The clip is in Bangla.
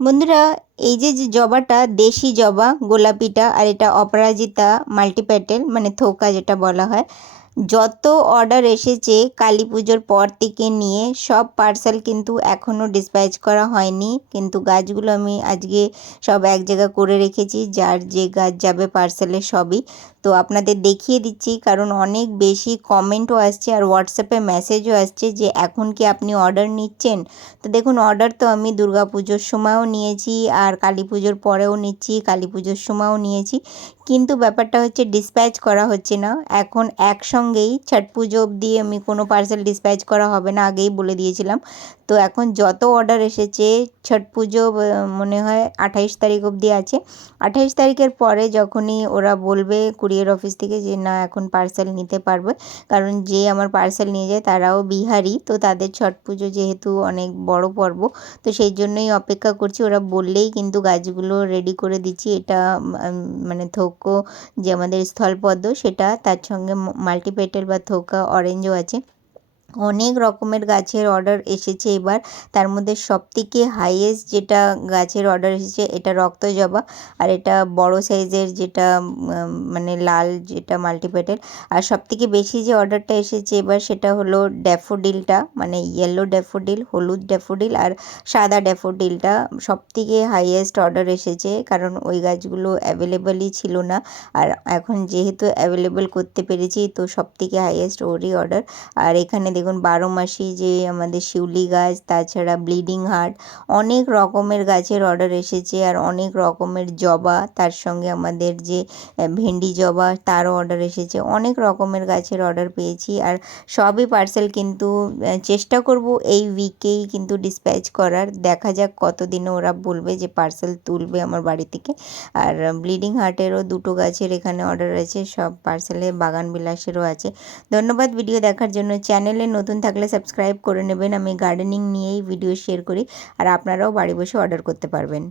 বন্ধুরা, এই যে যে জবাটা, দেশি জবা, গোলাপিটা, আর এটা অপরাজিতা মাল্টিপ্যাটেল মানে থোকা যেটা বলা হয় যত অর্ডার এসেছে কালী পুজোর পর থেকে নিয়ে সব পার্সেল কিন্তু এখনও ডিসপ্যাচ করা হয়নি। কিন্তু গাছগুলো আমি আজকে সব এক জায়গা করে রেখেছি, যার যে গাছ যাবে পার্সেলে সবই। তো আপনাদের দেখিয়ে দিচ্ছি, কারণ অনেক বেশি কমেন্টও আসছে আর হোয়াটসঅ্যাপে মেসেজও আসছে যে এখন কি আপনি অর্ডার নিচ্ছেন? তো দেখুন অর্ডার তো আমি দুর্গা পুজোর সময়ও নিয়েছি আর কালী পুজোর পরেও নিচ্ছি, কালী পুজোর সময়ও নিয়েছি। কিন্তু ব্যাপারটা হচ্ছে ডিসপ্যাচ করা হচ্ছে না। এখন একসঙ্গেই ছট পুজো অবধি আমি কোনো পার্সেল ডিসপ্যাচ করা হবে না, আগেই বলে দিয়েছিলাম। তো এখন যত অর্ডার এসেছে, ছট পুজো মনে হয় আঠাইশ তারিখ অবধি আছে। আঠাইশ তারিখের পরে যখনই ওরা বলবে কুরিয়ার অফিস থেকে যে, না, এখন পার্সেল নিতে পারবে। কারণ যে আমার পার্সেল নিয়ে যায়, তারাও বিহারি, তো তাদের ছট পুজো যেহেতু অনেক বড় পর্ব, তো সেই জন্যই অপেক্ষা করছি। ওরা বললেই কিন্তু গাছগুলো রেডি করে দিচ্ছি। এটা মানে থোকো যে আমাদের স্থলপদ্ম, সেটা তার সঙ্গে মাল্টিপেটেল বা থোকা অরেঞ্জও আছে। অনেক রকমের গাছের অর্ডার এসেছে এবার। তার মধ্যে সবথেকে হাইয়েস্ট যেটা গাছের অর্ডার এসেছে, এটা রক্ত জবা আর এটা বড় সাইজের যেটা মানে লাল যেটা মাল্টিপেটেল আর সবথেকে বেশি যে অর্ডারটা এসেছে এবার সেটা হলো ড্যাফোডিলটা মানে ইয়েলো ড্যাফোডিল হলুদ ড্যাফোডিল আর সাদা ড্যাফোডিলটা সবথেকে হাইয়েস্ট অর্ডার এসেছে কারণ ওই গাছগুলো অ্যাভেলেবেলই ছিল না। আর এখন যেহেতু অ্যাভেলেবেল করতে পেরেছি, তো সবথেকে হাইয়েস্ট ওরই অর্ডার আর এখানে দেখুন, বারো মাসি যে আমাদের শিউলি গাছ, তাছাড়া ব্লিডিং হার্ট, অনেক রকমের গাছের অর্ডার এসেছে আর অনেক রকমের জবা, তার সঙ্গে আমাদের যে ভেন্ডি জবা, তারও অর্ডার এসেছে। অনেক রকমের গাছের অর্ডার পেয়েছি আর সবই পার্সেল কিন্তু চেষ্টা করব এই উইকেই কিন্তু ডিসপ্যাচ করার। দেখা যাক কতদিনে ওরা বলবে যে পার্সেল তুলবে আমার বাড়ি থেকে। আর ব্লিডিং হার্টেরও দুটো গাছের এখানে অর্ডার আছে, সব পার্সেলে বাগান বিলাসেরও আছে। ধন্যবাদ ভিডিও দেখার জন্য। চ্যানেলে নতুন থাকলে সাবস্ক্রাইব করে নেবেন। আমি গার্ডেনিং নিয়েই ভিডিও শেয়ার করি, আর আপনারাও বাড়ি বসে অর্ডার করতে পারবেন।